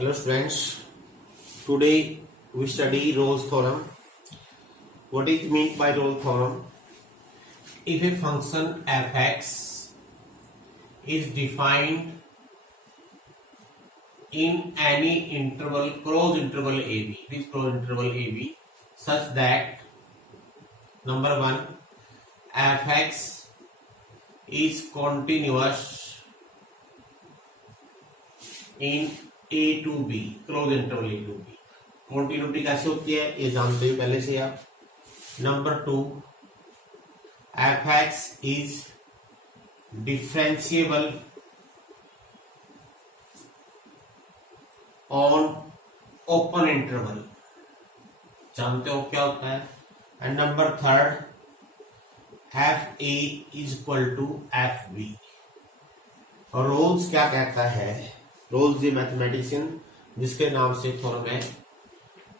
Hello students, today we study Rolle's theorem. What is meant by Rolle's theorem? If a function f(x) is defined in any interval, closed interval ab, this closed interval ab, such that number 1 f(x) is continuous in a to b, close interval a to b. Continuity कैसे होती है ये जानते हो पहले से आप. Number 2 f x is differentiable on open interval, जानते हो क्या होता है. And number 3 f a is equal to f b. और रोल्स क्या कहता है, रोल्स द मैथमेटिशियन जिसके नाम से थ्योरम है,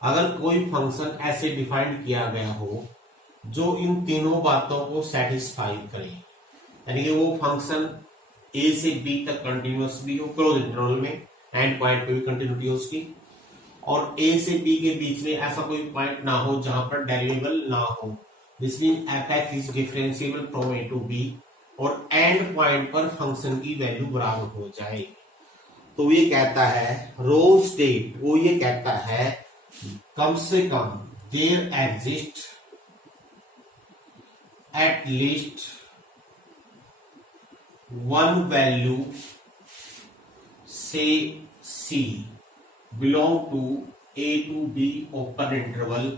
अगर कोई फंक्शन ऐसे डिफाइंड किया गया हो जो इन तीनों बातों को सेटिस्फाई करे, यानी कि वो फंक्शन ए से बी तक कंटिन्यूअस भी हो क्लोज इंटरवल में, एंड पॉइंट पे भी कंटिन्यूटी हो उसकी, और ए से बी के बीच में ऐसा कोई पॉइंट ना हो जहां पर डेरिवेबल ना हो. This mean f x is differentiable from a to b, और एंड पॉइंट पर फंक्शन की वैल्यू बराबर हो जाए. तो ये कहता है रोल स्टेट, वो ये कहता है कम से कम there exist at least one value से c belong to a to b open interval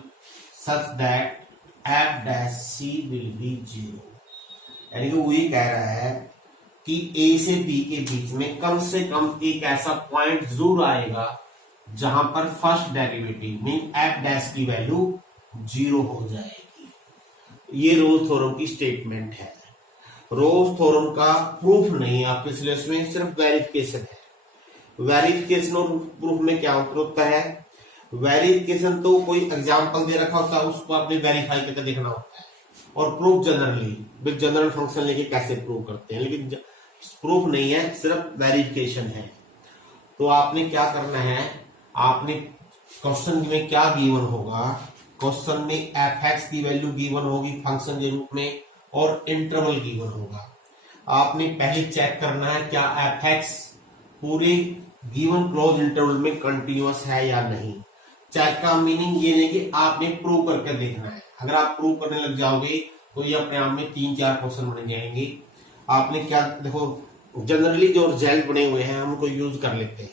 such that f dash c will be 0. यानी कि वो ये कह रहा है कि ए से बी के बीच में कम से कम एक ऐसा पॉइंट जरूर आएगा जहां पर first derivative mean F dash की वैल्यू 0 हो जाएगी. ये रोल्स थ्योरम की स्टेटमेंट है. रोल्स थ्योरम का प्रूफ नहीं है आपके सिलेबस में, सिर्फ वेरिफिकेशन है. वेरिफिकेशन और प्रूफ में क्या अंतर होता है. वेरिफिकेशन तो कोई एग्जाम्पल दे रखा होता है, उसको आपने वेरीफाई करके देखना होता है, और प्रूफ जनरली जनरल फंक्शन लेके कैसे प्रूव करते हैं, लेकिन प्रूफ नहीं है, सिर्फ वेरिफिकेशन है. तो आपने क्या करना है, आपने क्वेश्चन में क्या गिवन होगा, क्वेश्चन में एफ एक्स की वैल्यू गिवन होगी फंक्शन के रूप में, और इंटरवल गिवन होगा. आपने पहले चेक करना है क्या एफ एक्स पूरे गिवन क्लोज इंटरवल में कंटिन्यूअस है या नहीं. चेक का मीनिंग ये नहीं कि आपने प्रूव करके देखना है. अगर आप प्रूव करने लग जाओगे तो ये अपने आप में 3-4 क्वेश्चन बन जाएंगे. आपने क्या देखो, जनरली जो रिजल्ट बने हुए हैं हम उनको यूज कर लेते हैं.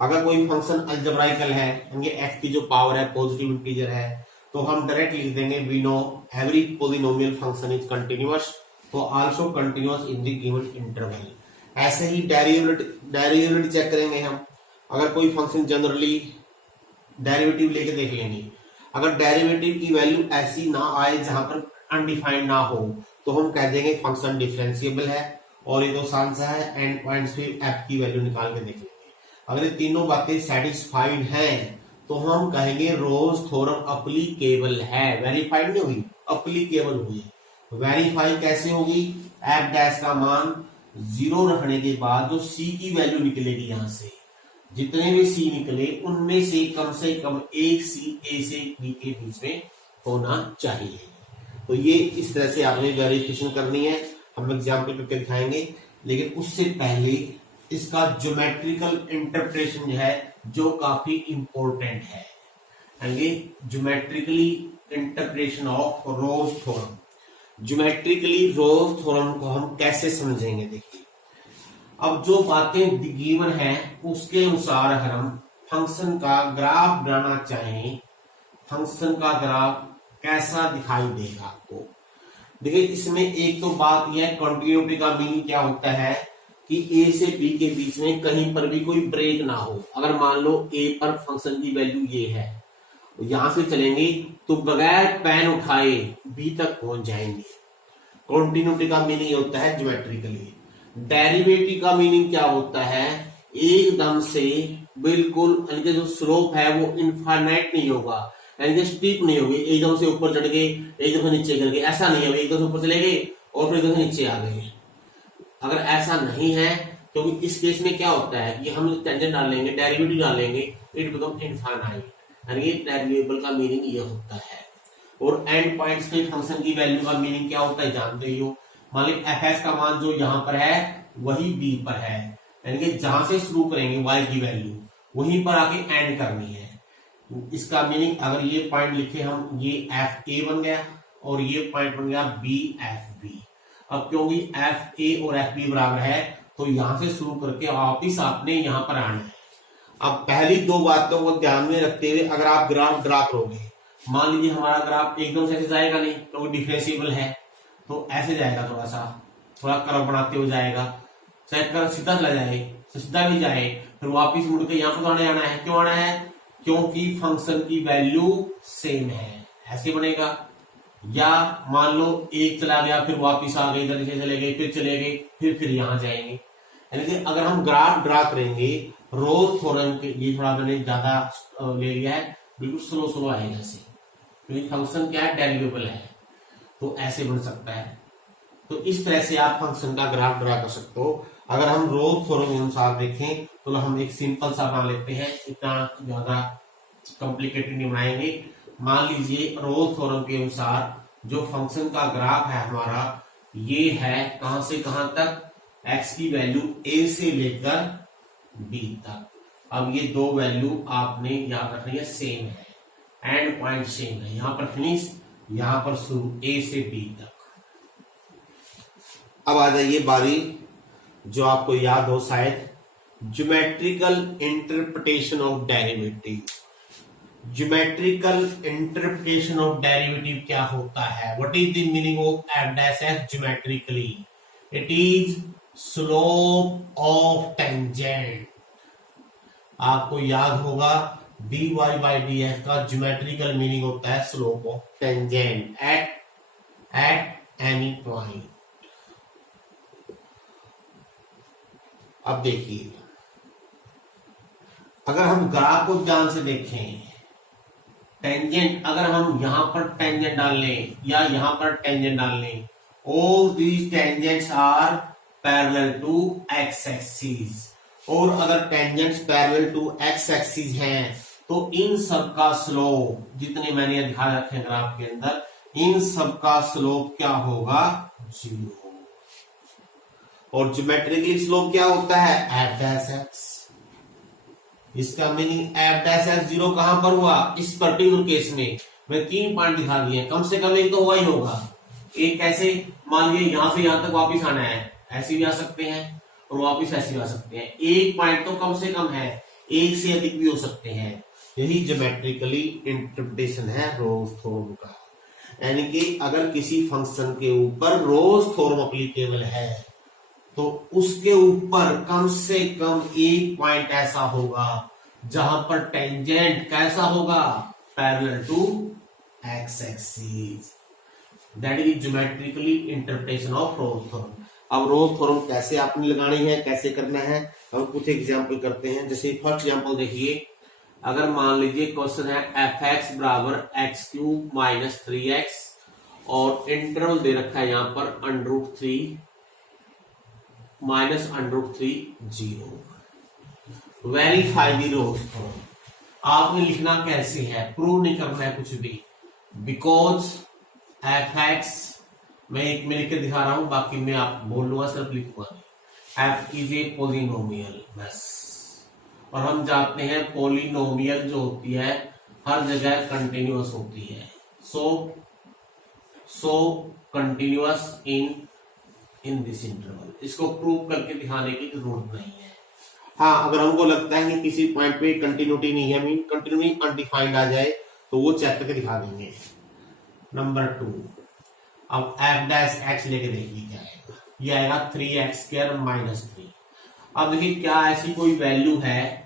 अगर कोई फंक्शन अलजेब्राइकल है, यानी एक्स की जो पावर है पॉजिटिव इंटीजर है, तो हम डायरेक्ट लिख देंगे we know every polynomial function is continuous, तो also continuous in the given interval. ऐसे ही डेरिवेटिव चेक करेंगे हम. अगर कोई फंक्शन जनरली डेरिवेटिव लेके देख लेंगे, अगर डेरिवेटिव की वैल्यू ऐसी ना आए जहां पर अनडिफाइंड ना हो, तो हम कह देंगे फंक्शन डिफरेंशिएबल है, और ये तो आसान सा है, एंड पॉइंट्स पे एफ की वैल्यू निकाल के देख लेंगे. अगर ये तीनों बातें सेटिस्फाइड हैं तो हम कहेंगे रोल्स थ्योरम अप्लीकेबल है. वेरीफाइड नहीं हुई, अप्लीकेबल हुई. वेरीफाई कैसे होगी, एफ डैश का मान 0 रखने के बाद जो सी की वैल्यू निकलेगी, यहां से जितने भी सी निकले उनमें से कम एक सी ए से बी के बीच में होना चाहिए. तो ये इस तरह से आपने वेरिफिकेशन करनी है, हम एग्जाम्पल करके दिखाएंगे. लेकिन उससे पहले इसका ज्योमेट्रिकल इंटरप्रिटेशन जो है जो काफी इंपॉर्टेंट है, यानी geometrically interpretation of Rolle's theorem. Geometrically Rolle's theorem को हम कैसे समझेंगे, देखिए. अब जो बातें गिवन है उसके अनुसार अगर हम फंक्शन का ग्राफ बनाना चाहें, फंक्शन का ग्राफ कैसा दिखाई देगा आपको. देखिए इसमें एक तो बात यह है, कंटिन्यूटी का मीनिंग क्या होता है कि ए से बी के बीच में कहीं पर भी कोई ब्रेक ना हो. अगर मान लो ए पर फंक्शन की वैल्यू ये है, यहां से चलेंगे तो बगैर पेन उठाए बी तक पहुंच जाएंगे. कंटिन्यूटी का मीनिंग होता है ज्योमेट्रिकली. डेरिवेटिव का मीनिंग क्या होता है, एकदम से बिल्कुल, यानी कि जो स्लोप है वो इनफाइनाइट नहीं होगा, यानी कि स्टीप नहीं होगी, एकदम से ऊपर चढ़ गए एकदम से नीचे गिर गए, ऐसा नहीं होगा. एकदम से ऊपर चले गए और फिर एकदम से नीचे आ गए. अगर ऐसा नहीं है क्योंकि इस केस में क्या होता है, ये हम टेंजेंट डालेंगे, डेरिवेटिव डालेंगे, इट बिकम इनफाइनाइट, यानी डेरिवेबल का मीनिंग ये होता है। और एंड पॉइंट्स पे फंक्शन की वैल्यू का मीनिंग क्या होता है जानते ही हो। मान ली fx का मान जो यहाँ पर है वही b पर है, यानी कि जहां से शुरू करेंगे y की वैल्यू वहीं पर आके एंड करनी है। इसका मीनिंग अगर ये पॉइंट लिखे हम, ये एफ ए बन गया और ये पॉइंट बन गया बी एफ बी। अब क्योंकि एफ ए और एफ बी बराबर है तो यहां से शुरू करके वापिस आपने यहां पर आना है। अब पहली दो बातों को ध्यान में रखते हुए अगर आप ग्राफ ड्रा करोगे, मान लीजिए हमारा ग्राफ एकदम से ऐसे जाएगा नहीं क्योंकि डिफरेंशिएबल है, तो ऐसे जाएगा, थोड़ा कर्व बनाते हुए जाएगा, चाहे कर्व सीधा चला जाए, सीधा भी जाए, फिर वापिस मुड़ के यहाँ पर आने आना है। क्यों आना है? क्योंकि फंक्शन की वैल्यू सेम है, ऐसे बनेगा। या मान लो एक चला गया फिर वापिस आ गए, इधर से चले गए, फिर चले गए, फिर यहाँ जाएंगे। यानी कि अगर हम ग्राफ ड्रा करेंगे रोज थ्योरम के, ये थोड़ा मैंने ज्यादा ले लिया है, बिल्कुल स्लो स्लो आएगा ऐसे, क्योंकि फंक्शन क्या है, डेरिवेबल है, तो ऐसे बन सकता है। तो इस तरह से आप फंक्शन का ग्राफ ड्रा कर सकते हो। अगर हम रोज थ्योरम के अनुसार देखें तो हम एक सिंपल सा बना लेते हैं, इतना ज्यादा कॉम्प्लिकेटेड नहीं बनाएंगे। मान लीजिए रोज थ्योरम के अनुसार जो फंक्शन का ग्राफ है हमारा, ये है कहां से कहां तक, x की वैल्यू a से लेकर b तक। अब ये दो वैल्यू आपने याद रखनी है, सेम है, एंड पॉइंट सेम है, यहां पर फिनिश, यहां पर शुरू, a से b तक। अब आ जाइए बारी जो आपको याद हो शायद, geometrical interpretation of derivative. Geometrical interpretation of derivative क्या होता है? What is the meaning of F dash x geometrically? It is slope of tangent. आपको याद होगा dy बाई dx का ज्योमेट्रिकल मीनिंग होता है slope of tangent at any point. अब देखिए, अगर हम ग्राफ को ध्यान से देखें, टेंजेंट अगर हम यहां पर टेंजेंट डाल लें या यहां पर टेंजेंट डाल लें, all these tangents are parallel to x axis. और अगर tangents parallel to x axis हैं तो इन सब का स्लोप, जितने मैंने ध्यान रखे ग्राफ के अंदर, इन सब का स्लोप क्या होगा? 0। और ज्योमेट्रिकली स्लोप क्या होता है? F dash x. इसका मीनिंग एफ डैश एक्स 0 कहां पर हुआ? इस पर्टिकुलर केस में मैं 3 पॉइंट दिखा दिए, कम से कम एक तो हुआ ही होगा। एक कैसे? मान लीजिए यहां से यहां तक वापिस आना है, ऐसे भी आ सकते हैं और वापिस ऐसे भी आ सकते हैं। एक पॉइंट तो कम से कम है, एक से अधिक भी हो सकते हैं। यही ज्योमेट्रिकली इंटरप्रिटेशन है रोज थ्योरम का। यानी कि अगर किसी फंक्शन के ऊपर रोज थ्योरम एप्लीकेबल है तो उसके ऊपर कम से कम एक पॉइंट ऐसा होगा जहां पर टेंजेंट कैसा होगा? Parallel to x axis. That is geometrically interpretation of Rolle's theorem. अब रोज थ्योरम कैसे आपने लगानी है, कैसे करना है, हम कुछ एग्जाम्पल करते हैं। जैसे फर्स्ट एग्जाम्पल देखिए, अगर मान लीजिए क्वेश्चन है एफ एक्स बराबर एक्स क्यूब माइनस 3x और इंटरवल दे रखा है यहां पर √3 माइनस √3 0। Verify the Rolle's theorem. आपने लिखना कैसे है, प्रूव नहीं करना है कुछ भी, बिकॉज एफ एक्स मैं एक में लिख के दिखा रहा हूं, बाकी मैं आप बोल लूंगा, सिर्फ लिखूंगा। एफ इज ए पोलिनोमियल, बस। और हम जानते हैं पोलिनोमियल जो होती है हर जगह कंटिन्यूअस होती है, सो कंटिन्यूअस इन दिस इंटरवल। इसको प्रूव करके दिखाने की जरूरत नहीं है। हाँ, अगर हमको लगता है कि किसी पॉइंट पे कंटिन्यूटी नहीं है, मीन कंटिन्यूटी अनडिफाइंड आ जाए, तो वो चेक करके दिखा देंगे। नंबर 2, अब एफ डैश एक्स लेके देखिए क्या आएगा। ये आएगा 3x² माइनस 3। अब देखिए क्या ऐसी कोई वैल्यू है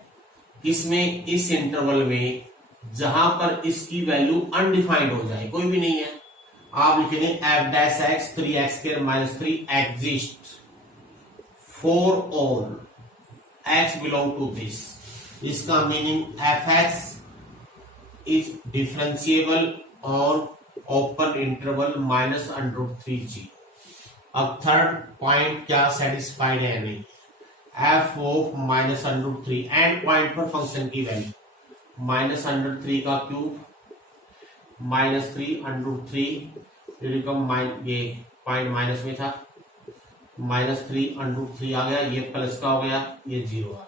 इसमें, इस इंटरवल में, जहां पर इसकी वैल्यू अनडिफाइंड हो जाए, कोई भी नहीं है। आप लिखेंगे f dash x 3x² minus 3 exist for all x belong to this. इसका meaning f x is differentiable on open interval minus √3 0। अब थर्ड पॉइंट क्या सेटिस्फाइड है नहीं, f of minus under root three, end point पर function की value minus under three का cube minus three under root three, ये point minus में था, minus three under root three आ गया, ये प्लस का हो गया, ये जीरो आ गया,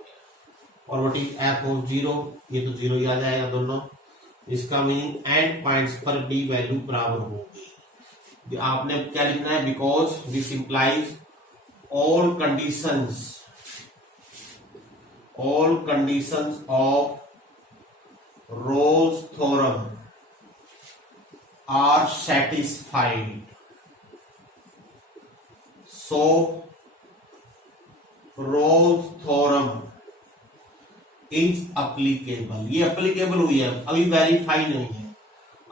और what is F of zero, ये तो जीरो ही आ जाएगा दोनों। इसका मीनिंग एंड पॉइंट्स पर बी वैल्यू बराबर होगी। आपने क्या लिखना है, because this implies all conditions of Rolle's theorem are satisfied, so Rolle's theorem is applicable। ये applicable हुई है, अभी वेरीफाई नहीं है।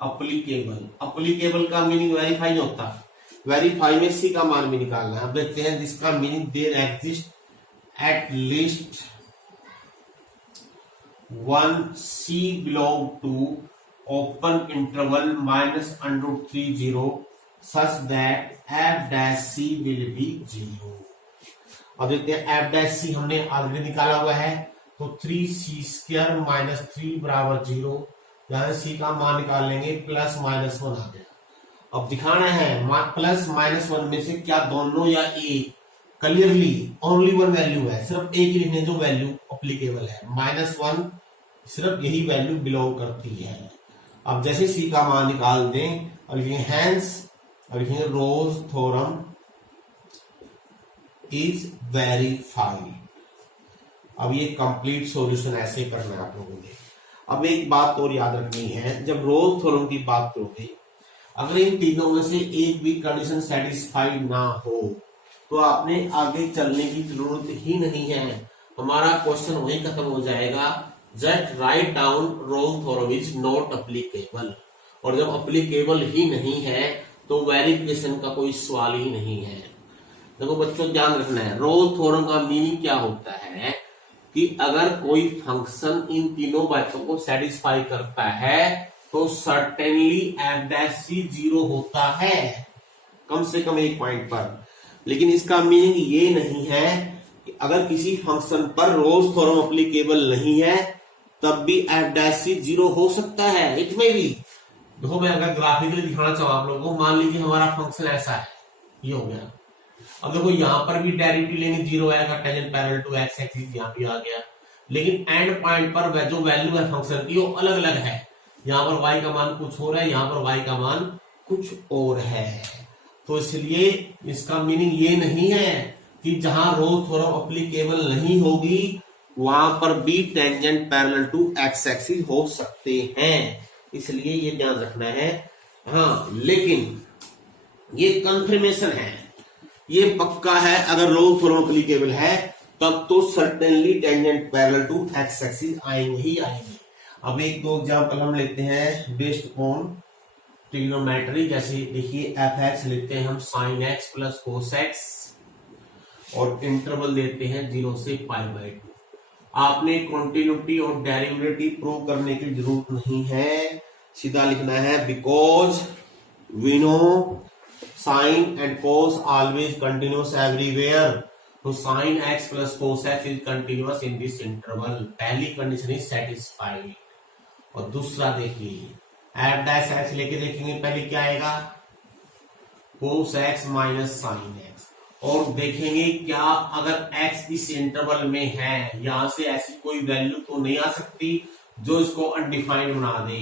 अप्लीकेबल का मीनिंग वेरीफाई नहीं होता, वेरीफाई में सी का मान भी निकालना है। अब देखते हैं जिसका meaning there exist at least one c belong to open interval minus under root three zero such that f dash c will be zero. अब देखते हैं एफ डैश सी हमने ऑलरेडी निकाला हुआ है, तो three C square minus three बराबर zero, यहां सी का मान निकाल लेंगे, प्लस माइनस वन आ गया। अब दिखाना है प्लस माइनस वन में से क्या दोनों या एक, क्लियरली ओनली वन वैल्यू है, सिर्फ एक ही लिखने जो वैल्यू अप्लीकेबल है, माइनस वन सिर्फ यही वैल्यू बिलोंग करती है। अब जैसे सी का मान निकाल दें और लिखेंगे हैंस, और लिखेंगे रोल्स थ्योरम इज वेरीफाइड। अब ये कंप्लीट सॉल्यूशन ऐसे करना है आप लोगों ने। अब एक बात और याद रखनी है, जब रोल्स थ्योरम की बात करोगे, अगर इन तीनों में से एक भी कंडीशन सेटिस्फाइड ना हो तो आपने आगे चलने की जरूरत ही नहीं है, हमारा क्वेश्चन वहीं खत्म हो जाएगा। Just write down roles theorem is not applicable, और जब अप्लीकेबल ही नहीं है तो वेरिफिकेशन का कोई सवाल ही नहीं है। देखो बच्चों ध्यान रखना है, रोल्स थ्योरम का मीनिंग क्या होता है कि अगर कोई फंक्शन इन तीनों बातों को सेटिस्फाई करता है तो सर्टेनली एफ डैश सी जीरो होता है, कम से कम एक पॉइंट पर। लेकिन इसका मीनिंग ये नहीं है कि अगर किसी फंक्शन पर रोल्स थ्योरम अप्लीकेबल नहीं है तब भी एफ डैश सी जीरो हो सकता है, इट में भी। देखो मैं अगर ग्राफिकली दिखाना चाहूँ आप लोगों को, मान लीजिए हमारा फंक्शन ऐसा है, ये हो गया। अब देखो यहां पर भी डेरिवेटिव लेंगे, जीरो आएगा, tangent parallel to x axis यहां भी आ गया, लेकिन एंड पॉइंट पर जो वैल्यू है फंक्शन की वो अलग अलग है। यहाँ पर y का मान कुछ और है, यहाँ पर y का मान कुछ और है। तो इसलिए इसका मीनिंग ये नहीं है कि जहां रोल्स थ्योरम अप्लीकेबल नहीं होगी वहां पर भी tangent parallel to x axis हो सकते हैं, इसलिए ये ध्यान रखना है। हाँ, लेकिन ये कंफर्मेशन है, ये पक्का है, अगर रोल्स थ्योरम अप्लीकेबल है तब तो certainly tangent parallel to x axis आएंगे ही आएंगे। अब एक दो एग्जाम्पल हम लेते हैं बेस्ड ऑन ट्रिग्नोमेट्री। जैसे देखिए एफ एक्स लेते हैं हम sign x plus cos x, और इंटरवल देते हैं 0 से π/2। आपने कॉन्टिन्यूटी और डेरिवेटिव प्रूव करने की जरूरत नहीं है, सीधा लिखना है because we know sine and cos always continuous everywhere, तो sine x plus cos x is continuous in this interval. पहली कंडीशन इज सेटिस्फाइड। और दूसरा देखिए एफ डैश एक्स लेके देखेंगे, पहले क्या आएगा, कोस एक्स माइनस साइन एक्स, और देखेंगे क्या अगर एक्स इस इंटरवल में है, यहां से ऐसी कोई वैल्यू तो नहीं आ सकती जो इसको अनडिफाइंड बना दे,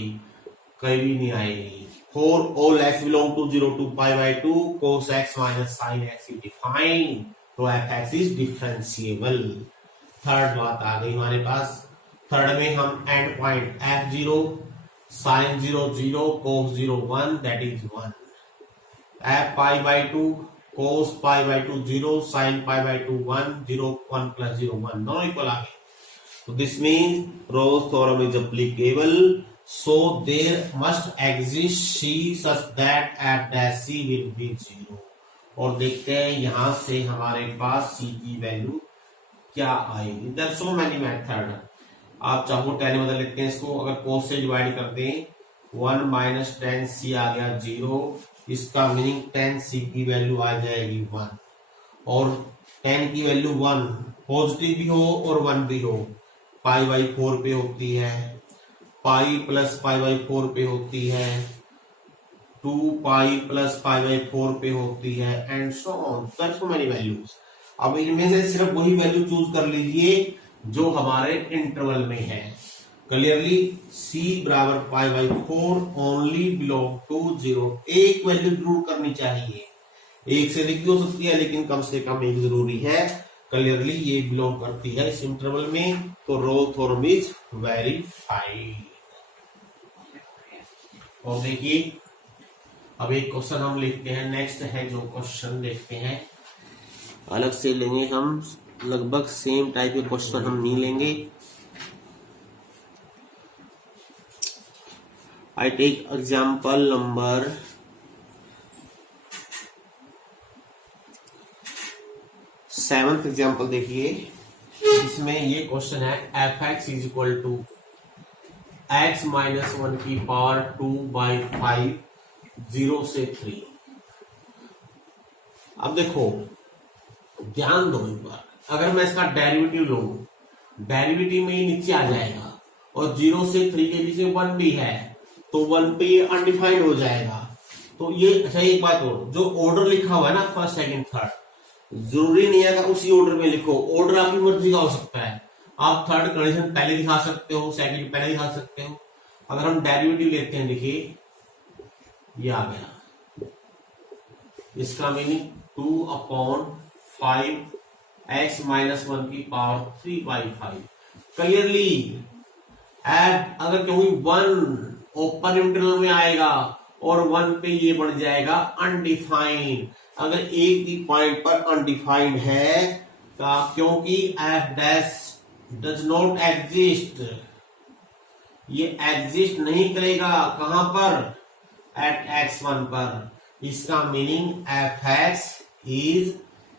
कभी नहीं आएगी। For all x belong to 0 to π/2 cos x minus sine x is defined, तो f x is differentiable. Third बात आ गई हमारे पास, थर्ड में हम end point f zero sine 0 0 cos 0 1 that is 1, f π/2 cos π/2 0 sine π/2 1 0 1 plus 0 1 दोनों equal आ गए। तो this means Rolle's theorem is applicable, so there must exist c such that f dash c will be 0। और देखते हैं यहां से हमारे पास सी की वैल्यू क्या आएगी। देयर सो मेनी मेथड, आप चाहो 10 बदल लेते हैं इसको, अगर कोस से डिवाइड कर दें 1 माइनस 10 सी आ गया 0, इसका मीनिंग 10 सी की वैल्यू आ जाएगी 1, और 10 की वैल्यू 1 पॉजिटिव भी हो और 1 भी हो, पाई बाई 4 पे होती है, पाई प्लस पाई बाई 4 पे होती है, 2 पाई प्लस पाई बाई 4 पे होती है, and so on, so many values. अब इनमें से सिर्फ वही वैल्यू चूज कर लीजिए जो हमारे इंटरवल में है। क्लियरली c बराबर pi by 4 only belong to 0। एक वैल्यू जरूर करनी चाहिए, एक से अधिक भी हो सकती है लेकिन कम से कम एक जरूरी है। क्लियरली ये बिलोंग करती है इस इंटरवल में, तो रोल्स थ्योरम इज वेरीफाइड। और देखिए अब एक क्वेश्चन हम लिखते हैं, नेक्स्ट है जो क्वेश्चन देखते हैं, अलग से लेंगे हम, लगभग सेम टाइप के क्वेश्चन हम नहीं लेंगे। I take example number 7th example देखिए, इसमें ये क्वेश्चन है f(x) is equal to x minus 1 की पावर 2/5 0 से 3। अब देखो ध्यान दो एक बार, अगर मैं इसका डेरिवेटिव लूं, डेरिवेटिव में ये नीचे आ जाएगा और 0 से 3 के बीच में 1 भी है, तो 1 पे ये अनडिफाइंड हो जाएगा। तो ये अच्छा एक बात हो, जो ऑर्डर लिखा हुआ है ना फर्स्ट सेकंड थर्ड, जरूरी नहीं है कि उसी ऑर्डर में लिखो, ऑर्डर आपकी मर्जी का हो सकता है। आप थर्ड कंडीशन पहले दिखा सकते हो, सेकंड पहले दिखा सकते हो। अगर हम डेरिवेटिव लेते हैं, देखिए ये आ गया, इसका मीनिंग 2/5 x माइनस 1 की पावर 3/5। क्लियरली एड अगर क्योंकि 1 ओपन इंटरवल में आएगा और 1 पे ये बढ़ जाएगा अनडिफाइंड। अगर एक भी पॉइंट पर अनडिफाइंड है क्योंकि f dash does not exist, ये एग्जिस्ट नहीं करेगा कहां पर, एट x1 पर। इसका meaning f(x) is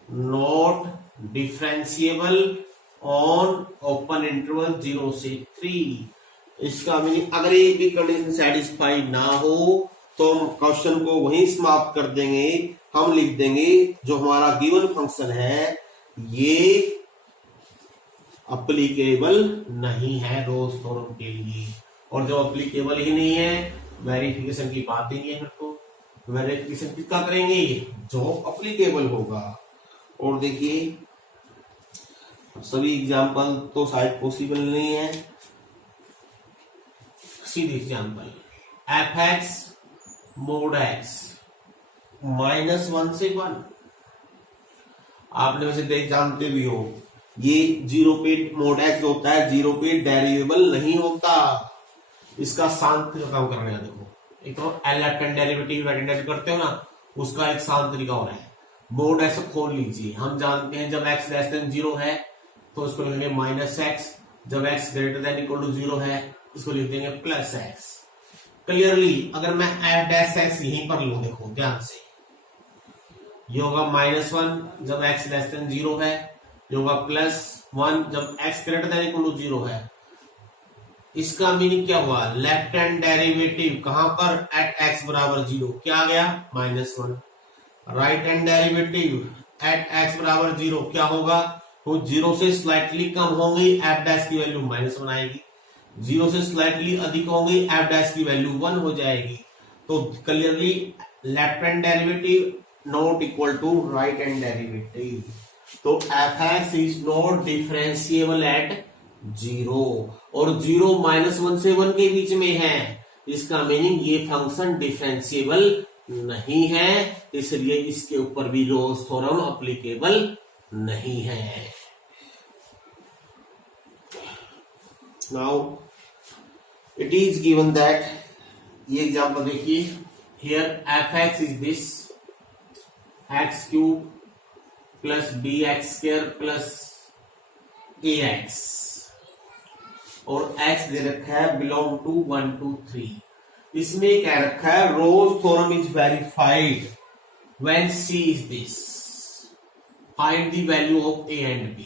not differentiable on open interval 0 से 3। इसका मीनिंग अगर एक भी कंडीशन सेटिस्फाइड ना हो तो हम क्वेश्चन को वहीं समाप्त कर देंगे। हम लिख देंगे जो हमारा गिवन फंक्शन है ये अप्लीकेबल नहीं है रोल्स थ्योरम के लिए, और जब अप्लीकेबल ही नहीं है वेरिफिकेशन की बात ही नहीं है। फिर तो वेरिफिकेशन किसका करेंगे, जो अप्लीकेबल होगा। और देखिए सभी एग्जाम्पल तो शायद पॉसिबल नहीं है, सीधी example f(x) mod x minus 1 से 1। आपने वैसे देख जानते भी हो ये 0 पे mod x होता है, 0 पे डेरिवेबल नहीं होता। इसका शांत तरीका काम करने का देखो, एक तो left hand derivative right hand derivative करते हो ना, उसका एक शांत तरीका हो रहा है। mod x खोल लीजिए, हम जानते हैं जब x लेस देन 0 है तो इसको लिखेंगे माइनस x, जब x greater than equal to 0 है इसको लिख देंगे प्लस x। क्लियरली अगर मैं f डैश x यहीं पर लूं, देखो ध्यान से, ये होगा -1 जब x लेस देन 0 है, ये होगा +1 जब x greater than equal to 0 है। इसका मीनिंग क्या हुआ, लेफ्ट हैंड डेरिवेटिव कहां पर, एट x बराबर 0 क्या आ गया -1। Right hand derivative eight x बराबर 0 क्या होगा, तो 0 से स्लाइटली कम होंगी f डैश की वैल्यू -1 आएगी, 0 से स्लाइटली अधिक होंगी f डैश की वैल्यू 1 हो जाएगी। तो clearly left hand derivative not equal to right hand derivative, तो f(x) is not differentiable eight 0, और 0 -1 से 1 के बीच में है। इसका मीनिंग ये फंक्शन डिफरेंशिएबल नहीं है, इसलिए इसके ऊपर भी रोल्स थ्योरम अप्लीकेबल नहीं है। Now it is given that, ये एग्जांपल देखिए, here f(x) is this x³ plus bx² plus ax, और x दे रखा है बिलोंग टू 1 2 3। इसमें क्या रखा है, roles theorem is verified when c is this, find the value of a and b,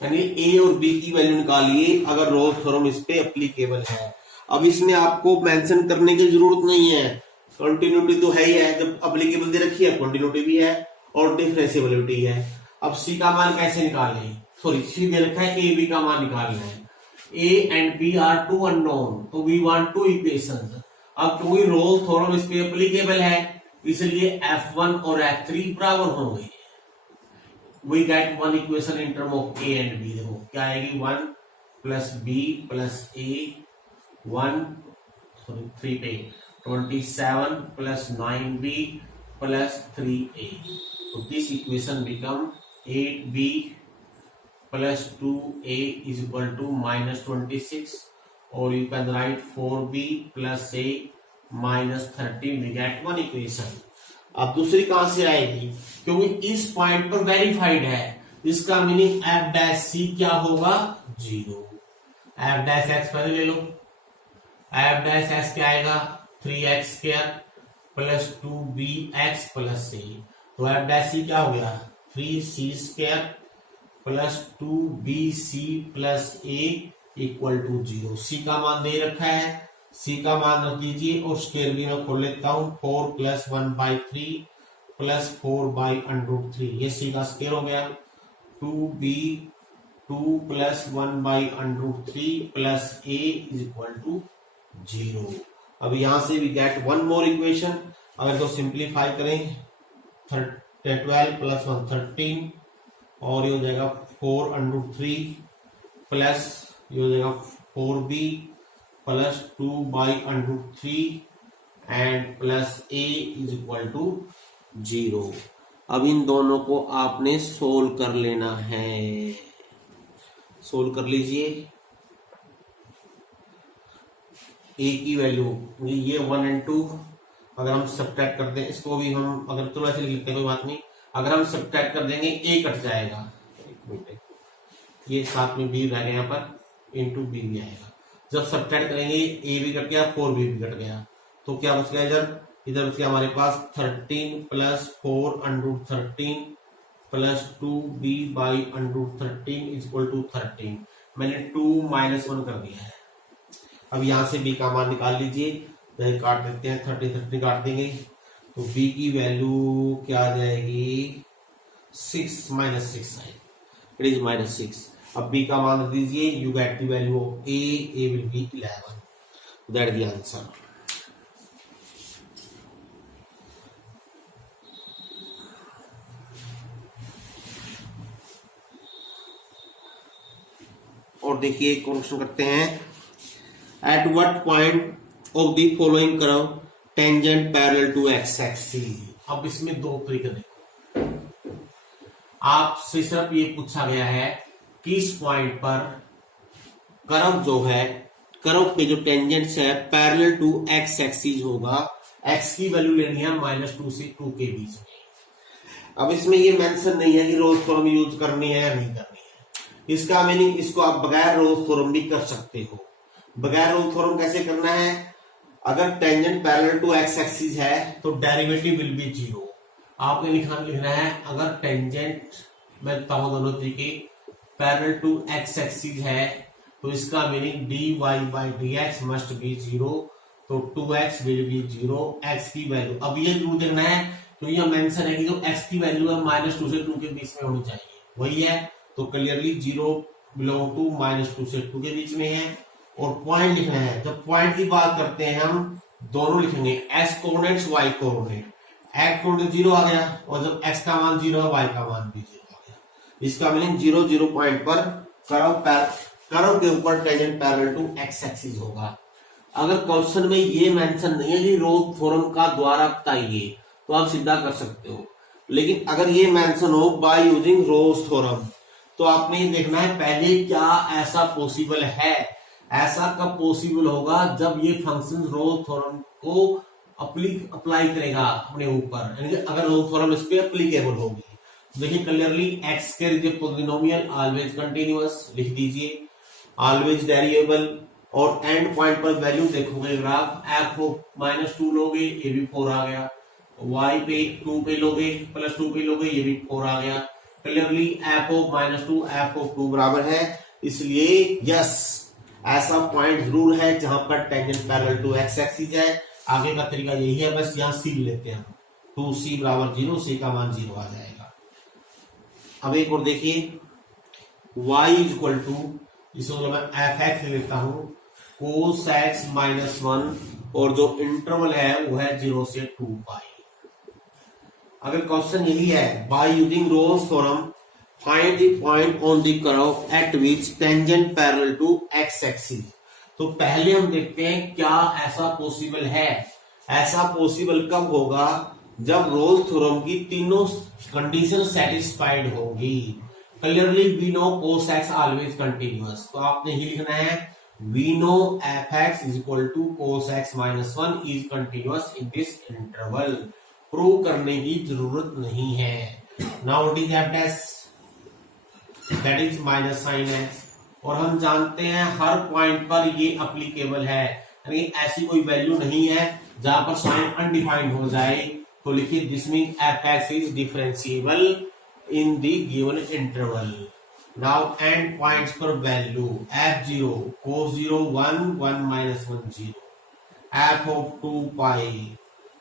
यानी a और b की वैल्यू निकालिए अगर रोल्स थ्योरम इस पे एप्लीकेबल है। अब इसमें आपको मेंशन करने की जरूरत नहीं है, कंटिन्यूटी तो है ही है, जब एप्लीकेबल दे रखी है कंटिन्यूटी भी है और डिफरेंशिएबिलिटी है। अब c का मान कैसे निकालें, सॉरी सी दे रखा है, ए बी का मान निकालना है। A and b are two unknown, तो वी वांट टू इक्वेशंस। अब क्योंकि रोल्स थ्योरम इस पे एप्लीकेबल है, इसलिए F1 और F3 बराबर होंगे। We get one equation in term of a and b. देखो क्या आएगी, 1 plus b plus a 1 sorry 3 पे 27 प्लस 9b प्लस 3a। तो this equation become 8b plus 2a is equal to -26, और you can write 4b plus a -13। We get one equation. अब दूसरी कहां से आएगी, क्योंकि इस पॉइंट पर वेरीफाइड है, इसका मीनिंग f डैश c क्या होगा, 0। f डैश x पहले ले लो, f डैश x क्या आएगा, 3x square plus 2bx plus a। तो f डैश c क्या हो गया, 3c square plus 2bc plus a equal to 0। c का मान दे रखा है, c का मान रख दीजिए, और स्क्वायर भी मैं खोल लेता हूं, 4 प्लस 1/3 प्लस 4/√3, ये c का स्क्वायर हो गया। 2b 2 plus 1/√3 plus a is equal to 0। अब यहां से we get one more equation. अगर तो सिंप्लीफाई करें, 12 प्लस 1 13, और ये हो जाएगा 4√3 प्लस ये हो जाएगा 4b plus 2/√3 and plus a is equal to 0। अब इन दोनों को आपने सोल्व कर लेना है। सोल्व कर लीजिए। a की वैल्यू ये 1 और 2, अगर हम सब्ट्रैक्ट कर दें इसको भी हम, अगर तो ऐसे लिख लेते हैं कोई बात नहीं, अगर हम सब्ट्रैक्ट कर देंगे a कट जाएगा, एक मिनट, ये साथ में b रह गया यहाँ पर, इंटू b भी आएगा। जब सब्ट्रैक्ट करेंगे a भी कट गया, 4b भी कट गया, तो क्या बच गया, इधर बच गया हमारे पास 13 plus 4√13 plus 2b/√13 is equal to 13। मैंने 2 - 1 कर दिया है। अब यहां से b का मान निकाल लीजिए, तो काट देते हैं, 30 काट देंगे, तो b की वैल्यू क्या आ जाएगी, 6 - 6 इट इज -6। अब b का मान रख दीजिए, you get the value of a will be 11, that the answer. और देखिए क्वेश्चन करते हैं, at what point of the following curve tangent parallel to x axis. अब इसमें दो तरीके देखो, आपसे सिर्फ ये पूछा गया है किस पॉइंट पर कर्व जो है, कर्व पे जो टेंजेंट्स है पैरेलल टू एक्स एक्सिस होगा, एक्स की वैल्यू लेनी है -2 से 2 के बीच में। अब इसमें ये मेंशन नहीं है कि रोल्स थ्योरम यूज करनी है या नहीं करनी है, इसका मीनिंग इसको आप बगैर रोल्स थ्योरम भी कर सकते हो। बगैर रोल्स थ्योरम कैसे करना है, अगर tangent parallel to x axis है तो डेरिवेटिव विल बी 0। आपने लिखना है, अगर टेंजेंट, मैं बताऊं दोनों तरीके, पैरेलल टू एक्स एक्सिस है तो इसका मीनिंग dy/dx मस्ट बी 0, तो 2x विल बी 0, x की वैल्यू, अब ये जरूर देखना है क्योंकि यह मेंशन है कि जो x की वैल्यू है -2 से 2 के बीच में होनी चाहिए, वही है, तो क्लियरली 0 बिलोंग टू -2 से 2 के बीच में है। और पॉइंट लिखना है, जब पॉइंट की बात करते हैं हम दोनों लिखेंगे, x coordinates y coordinate, x coordinate 0 आ गया, और जब x का मान 0 है y का मान भी 0 आ गया। इसका मीनिंग 0 0 पॉइंट पर कर्व के ऊपर tangent parallel to x axis होगा। अगर क्वेश्चन में ये मेंशन नहीं है कि रोल्स थ्योरम का द्वारा बताइए, तो आप सीधा कर सकते हो, लेकिन अगर ये मेंशन हो बाय यूजिंग रोल्स थ्योरम, तो आपने ये देखना है पहले क्या ऐसा पॉसिबल है। ऐसा कब पॉसिबल होगा, जब ये फंक्शन रोल्स थ्योरम को अप्लाई करेगा अपने ऊपर, यानी कि अगर रोल्स थ्योरम इस पे एप्लीकेबल होगी। देखिए क्लियरली, एक्स के is a polynomial always continuous, लिख दीजिए, ऑलवेज वेरिएबल, और एंड पॉइंट पर वैल्यू देखोगे ग्राफ, एफ को -2 लोगे ये भी 4 आ गया, y पे 2 पे लोगे +2 पे लोगे ये भी 4 आ गया। Clearly F of -2 F of 2 बराबर है, इसलिए यस ऐसा पॉइंट जरूर है जहां पर tangent parallel to x axis है। आगे का तरीका यही है, बस यहां सी लेते हैं, 2c = 0, c का मान 0 आ जाएगा। अब एक और देखिए, y इज इक्वल टू, इसको मैं एफ एक्स लेता हूं, कोस एक्स माइनस 1, और जो इंटरवल है वो है 0 से 2 पाई। अगर क्वेश्चन यही है, by using Rolle's theorem find the point on the curve at which tangent parallel to x axis, तो पहले हम देखते हैं क्या ऐसा पॉसिबल है। ऐसा पॉसिबल कब होगा, जब रोल्स थ्योरम की तीनों कंडीशन सेटिस्फाइड होगी। Clearly we know cos x always continuous, तो आपने ही लिखना है we know f x is equal to cos x minus 1 is continuous in this interval. Prove करने की जरूरत नहीं है। Now what is f dash, that is minus sine x, और हम जानते हैं हर पॉइंट पर ये एप्लीकेबल है, यानी ऐसी कोई वैल्यू नहीं है जहां पर साइन अनडिफाइंड हो जाए। तो लिखिए this mean f x is differentiable in the given interval. Now and points पर value f0 cos 0 1 1 minus 1 0, f of 2 pi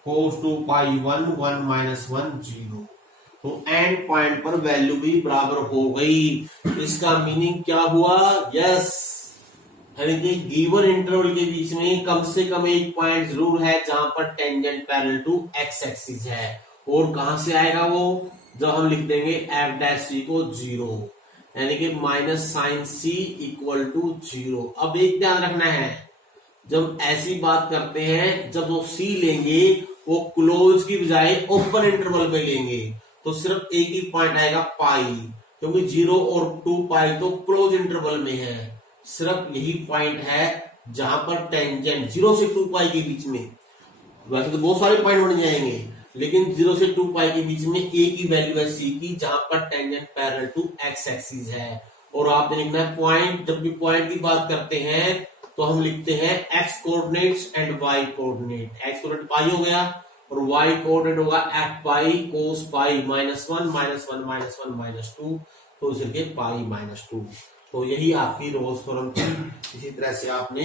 cos 2 pi 1 1 minus 1 0। तो एंड पॉइंट पर वैल्यू भी बराबर हो गई। इसका मीनिंग क्या हुआ, यस, यानी कि गिवन इंटरवल के बीच में कम से कम एक पॉइंट जरूर है जहां पर tangent parallel to x axis है। और कहां से आएगा वो, जब हम लिख देंगे एफ डैश सी को 0, यानी कि minus sine c equal to 0। अब एक ध्यान रखना है, जब ऐसी बात करते हैं, जब वो सी लेंगे वो क्लोज की बजाय ओपन इंटरवल में लेंगे, तो सिर्फ एक ही पॉइंट आएगा पाई, क्योंकि 0 और 2 पाई तो क्लोज इंटरवल में है। सिर्फ यही पॉइंट है जहां पर टेंजेंट 0 से 2 पाई के बीच में, वैसे तो बहुत सारे पॉइंट बन जाएंगे, लेकिन 0 से 2 पाई के बीच में एक ही वैल्यू है सी की, जहां पर tangent parallel to x axis है। और आपने लिखना है पॉइंट, जब भी पॉइंट की बात करते हैं तो हम लिखते हैं x coordinates and y coordinate. X coordinate pi हो गया और वाई कोऑर्डिनेट होगा f pi cos pi minus 1 minus 1 minus 1 minus 2, तो इसलिए पाई माइनस 2। तो यही आपकी रोल्स थ्योरम थी। इसी तरह से आपने